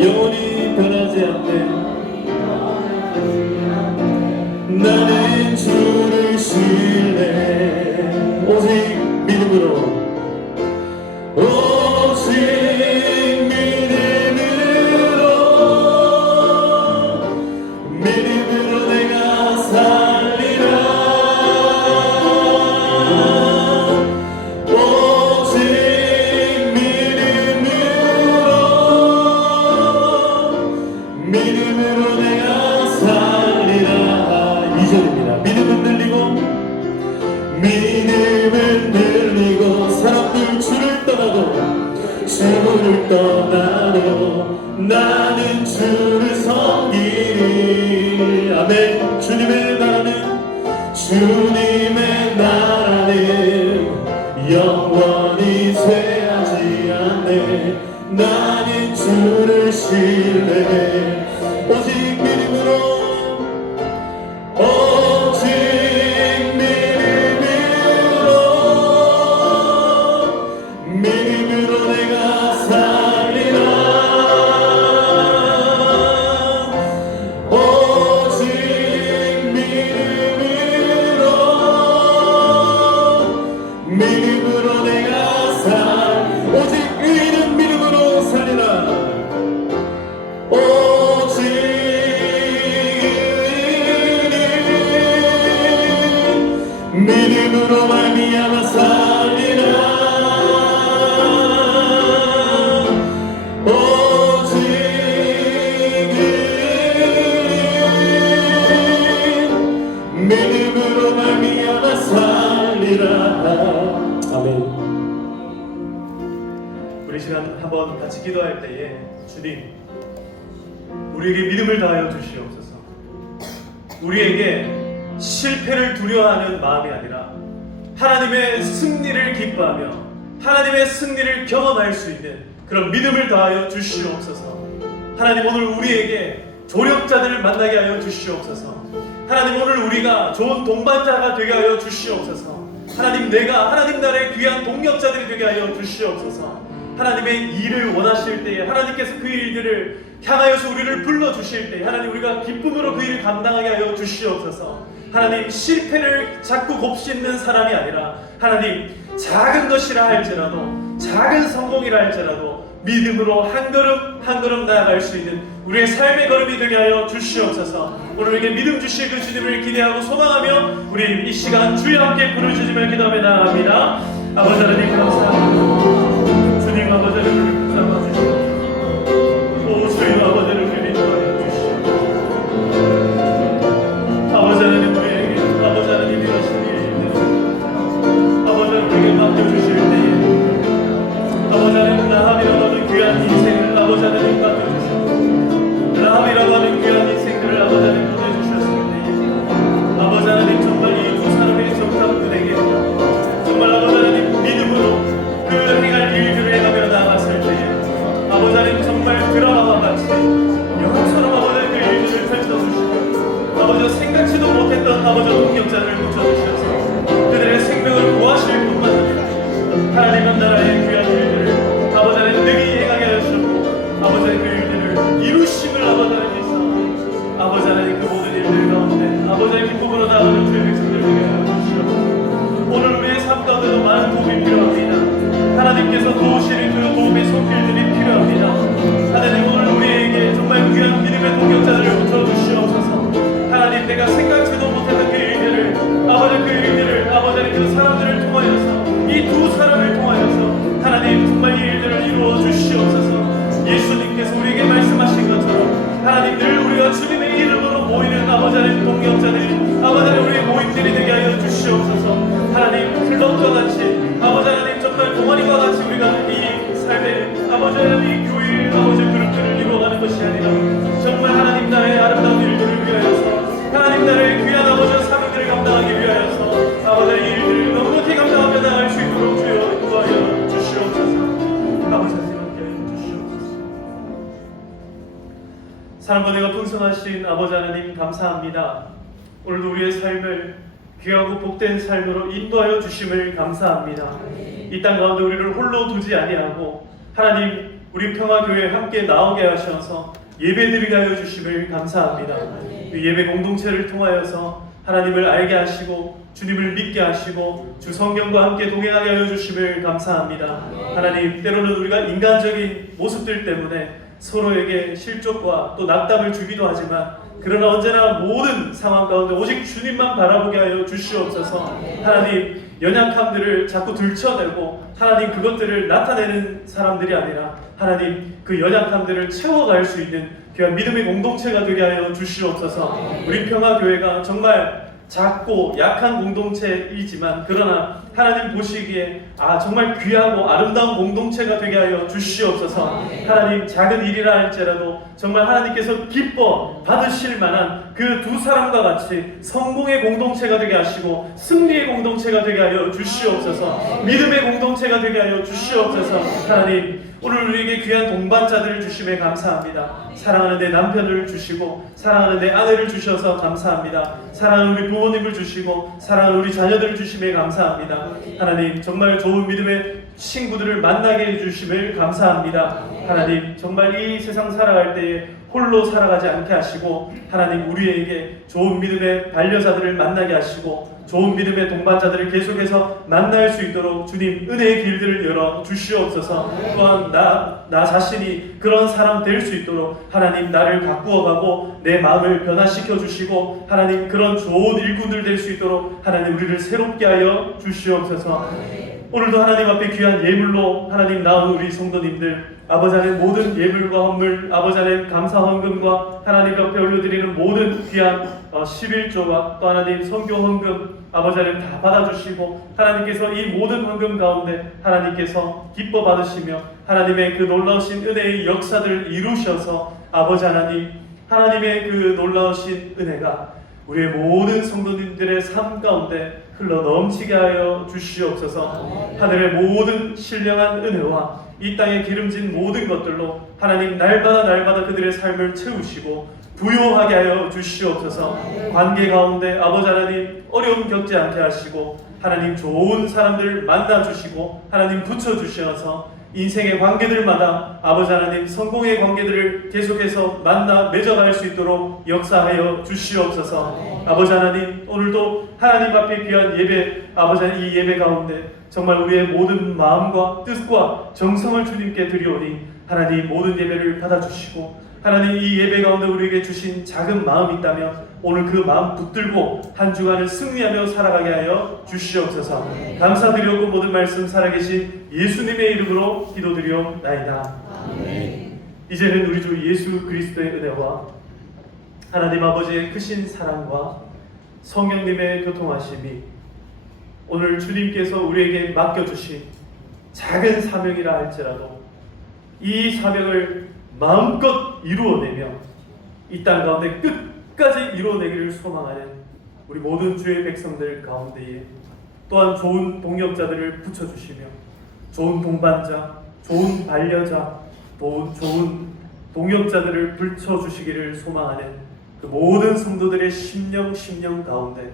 영원히 변하지 않네. 나는 주를 신뢰. 오직 믿음으로 내가 살리라. 오직 믿음으로 내가 살리라. 2절입니다. 믿음은 늘리고 사람들 주를 떠나도 나는 주를 섬기리. 아멘. 주님의 나라는 영원히 쇠하지 않네. 나는 주를 신뢰해. 오직 믿음으로 내가 살리라. 오직 믿음으로 내가 오직 의인은 믿음으로 살리라. 오직 믿음으로 말미암아 살리라. 믿음으로 말미암아 살리라. 아멘. 우리 시간 한번 같이 기도할 때에 주님, 우리에게 믿음을 다하여 주시옵소서. 우리에게 실패를 두려워하는 마음이 아니라 하나님의 승리를 기뻐하며 하나님의 승리를 경험할 수 있는 그런 믿음을 다하여 주시옵소서. 하나님, 오늘 우리에게 조력자들을 만나게 하여 주시옵소서. 하나님, 오늘 우리가 좋은 동반자가 되게 하여 주시옵소서. 하나님, 내가 하나님 나라의 귀한 동역자들이 되게 하여 주시옵소서. 하나님의 일을 원하실 때에 하나님께서 그 일들을 향하여서 우리를 불러주실 때에 하나님, 우리가 기쁨으로 그 일을 감당하게 하여 주시옵소서. 하나님, 실패를 자꾸 곱씹는 사람이 아니라 하나님, 작은 것이라 할지라도 작은 성공이라 할지라도 믿음으로 한 걸음 한 걸음 나아갈 수 있는 우리의 삶의 걸음이 되게 하여 주시옵소서. 오늘 우리에게 믿음 주실 그 주님을 기대하고 소망하며 우리 이 시간 주여 함께 부르짖으며 기도하며 나아갑니다. 아버지 하나님, 감사합니다. 주님, 아버지 하나님 붙잡아 주시옵소서. 오 주님, 아버지를 믿어하여 주시옵소서. 아버지 하나님, 우리에게 아버지 하나님 이러신 일들 아버지 하나님에게 맡겨주실 때에 아버지 하나님, 라합이라고 하는 귀한 인생을 아버지 하나님 맡겨주시옵소서. 라합이라고 하는 귀한 인생들을 아버지 하나님 보내주셨을 때에 아버지 하나님, 정말 이 두 사람의 정탐꾼에게 정말 아버지 하나님 믿음으로 그 행할 일들을 해가며 나아갔을 때에 아버지 하나님, 정말 드라마와 같이 영화처럼 아버지 그 일들을 펼쳐주시고 아버지 생각지도 못했던 아버지 동역자를 붙여주셔서 그들의 생명을 구하실 뿐만 아니라 하나님 나라의 귀한 일들을 아버지 하나님 능히 행하게 하셨고 아버지 하나님 그 일들을 이루심을 아버지 하나님 있사오니 아버지 하나님 그 모든 일들 가운데 아버지 하나님 기쁨으로 나아가는 주의 백성들 되게 하여 주시옵소서. 오늘 우리의 삶 가운데도 많은 도움이 필요합니다. 하나님께서 도우시는 그 도움의 손길들이 필요합니다. 하나님, 오늘 우리에게 정말 귀한 믿음의 동역자들을 붙여주시옵소서. 하나님, 내가 생각지도 못했던 그 일들을 아버지 그 일들을 아버지 하나님 그 사람들을 통하여서 이 두 사람을 통하여서 하나님 정말 이 일들을 이루어 주시옵소서. 예수님께서 우리에게 말씀하신 것처럼 하나님, 늘 우리가 주님의 이름으로 모이는 아버지 하나님 동역자들이 아버지 하나님 우리의 모임들이 되게 하여 주시옵소서. 하나님, 클럽과 같이 아버지 하나님 정말 동아리와 같이 우리가 이 삶의 아버지 하나님 사랑과 은혜가 풍성하신 아버지 하나님 감사합니다. 오늘도 우리의 삶을 귀하고 복된 삶으로 인도하여 주심을 감사합니다. 이 땅 가운데 우리를 홀로 두지 아니하고 하나님 우리 평화교회에 함께 나오게 하셔서 예배드리게 하여 주심을 감사합니다. 그 예배 공동체를 통하여서 하나님을 알게 하시고 주님을 믿게 하시고 주 성경과 함께 동행하게 하여 주심을 감사합니다. 하나님, 때로는 우리가 인간적인 모습들 때문에 서로에게 실족과 또 낙담을 주기도 하지만 그러나 언제나 모든 상황 가운데 오직 주님만 바라보게 하여 주시옵소서. 하나님, 연약함들을 자꾸 들춰내고 하나님 그것들을 나타내는 사람들이 아니라 하나님 그 연약함들을 채워갈 수 있는 귀한 믿음의 공동체가 되게 하여 주시옵소서. 우리 평화교회가 정말 작고 약한 공동체이지만 그러나 하나님 보시기에 정말 귀하고 아름다운 공동체가 되게 하여 주시옵소서. 하나님, 작은 일이라 할지라도 정말 하나님께서 기뻐 받으실 만한 그 두 사람과 같이 성공의 공동체가 되게 하시고 승리의 공동체가 되게 하여 주시옵소서. 믿음의 공동체가 되게 하여 주시옵소서. 하나님, 오늘 우리에게 귀한 동반자들을 주심에 감사합니다. 사랑하는 내 남편을 주시고 사랑하는 내 아내를 주셔서 감사합니다. 사랑하는 우리 부모님을 주시고 사랑하는 우리 자녀들을 주심에 감사합니다. 하나님, 정말 좋은 믿음의 친구들을 만나게 해주심을 감사합니다. 하나님, 정말 이 세상 살아갈 때에 홀로 살아가지 않게 하시고 하나님 우리에게 좋은 믿음의 반려자들을 만나게 하시고 좋은 믿음의 동반자들을 계속해서 만날 수 있도록 주님 은혜의 길들을 열어 주시옵소서. 또한 나 자신이 그런 사람 될 수 있도록 하나님 나를 바꾸어가고 내 마음을 변화시켜 주시고 하나님 그런 좋은 일꾼들 될 수 있도록 하나님 우리를 새롭게 하여 주시옵소서. 오늘도 하나님 앞에 귀한 예물로 하나님 나온 우리 성도님들 아버지 하나님 모든 예물과 헌물 아버지 하나님 감사 헌금과 하나님 앞에 올려드리는 모든 귀한 11조와 또 하나님 선교 헌금 아버지 하나님 다 받아주시고 하나님께서 이 모든 헌금 가운데 하나님께서 기뻐 받으시며 하나님의 그 놀라우신 은혜의 역사들을 이루셔서 아버지 하나님 하나님의 그 놀라우신 은혜가 우리의 모든 성도님들의 삶 가운데 흘러 넘치게 하여 주시옵소서. 하늘의 모든 신령한 은혜와 이 땅에 기름진 모든 것들로 하나님 날마다 그들의 삶을 채우시고 부요하게 하여 주시옵소서. 관계 가운데 아버지 하나님 어려움 겪지 않게 하시고 하나님 좋은 사람들 만나 주시고 하나님 붙여 주셔서 인생의 관계들마다 아버지 하나님 성공의 관계들을 계속해서 만나 맺어갈 수 있도록 역사하여 주시옵소서. 아버지 하나님 오늘도 하나님 앞에 귀한 예배 아버지 하나님 이 예배 가운데 정말 우리의 모든 마음과 뜻과 정성을 주님께 드리오니 하나님 모든 예배를 받아주시고 하나님 이 예배 가운데 우리에게 주신 작은 마음이 있다면 오늘 그 마음 붙들고 한 주간을 승리하며 살아가게 하여 주시옵소서. 감사드리옵고 모든 말씀 살아계신 예수님의 이름으로 기도드리옵나이다. 아멘. 이제는 우리 주 예수 그리스도의 은혜와 하나님 아버지의 크신 사랑과 성령님의 교통하심이 오늘 주님께서 우리에게 맡겨주신 작은 사명이라 할지라도 이 사명을 마음껏 이루어내며 이 땅 가운데 끝까지 이루어내기를 소망하는 우리 모든 주의 백성들 가운데에 또한 좋은 동역자들을 붙여주시며 좋은 동반자, 좋은 반려자, 좋은 동역자들을 붙여주시기를 소망하는 그 모든 성도들의 심령 가운데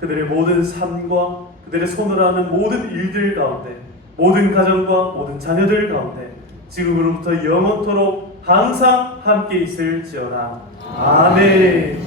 그들의 모든 삶과 그들의 손으로 하는 모든 일들 가운데 모든 가정과 모든 자녀들 가운데 지금으로부터 영원토록 항상 함께 있을지어다. 아멘.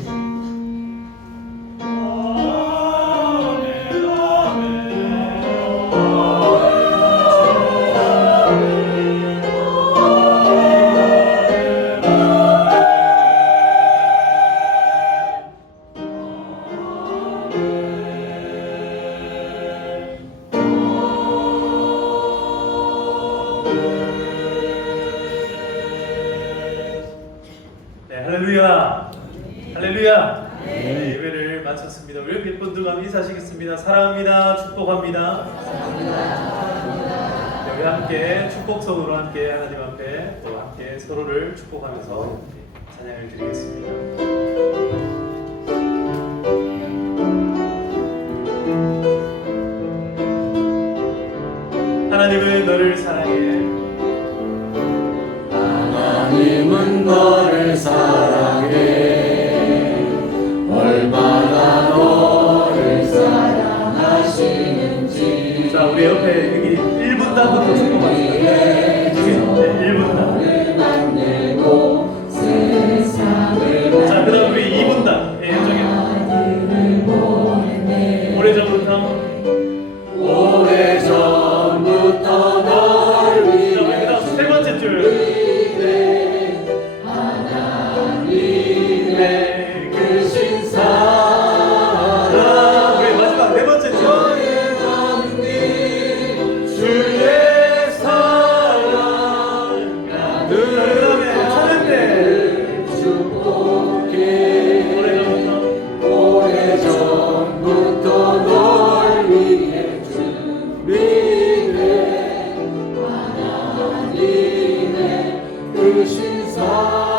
할렐루야. 할렐루야. 네, 예배를 마쳤습니다. 우리 몇 분들 감 인사하시겠습니다. 사랑합니다. 축복합니다. 우리 함께 축복성으로 함께 하나님 앞에 또 함께 서로를 축복하면서 찬양을 드리겠습니다. 하나님은 너를 사랑해. 하나님은 너를 사랑해. 옆에 여기 1분단부터 적어봤습니다. 네, 1분단. 자, 그 다음 우리 2분단. 예, 저기. 오래전부터 널 위해. 자, 그 다음 세 번째 줄. 하나님의 크신 사랑. 우리 마지막 네 번째 줄. 주의 사랑. 그 다음에 차는데 오래전부터 널 위해 준비된 하나님의 크신 사랑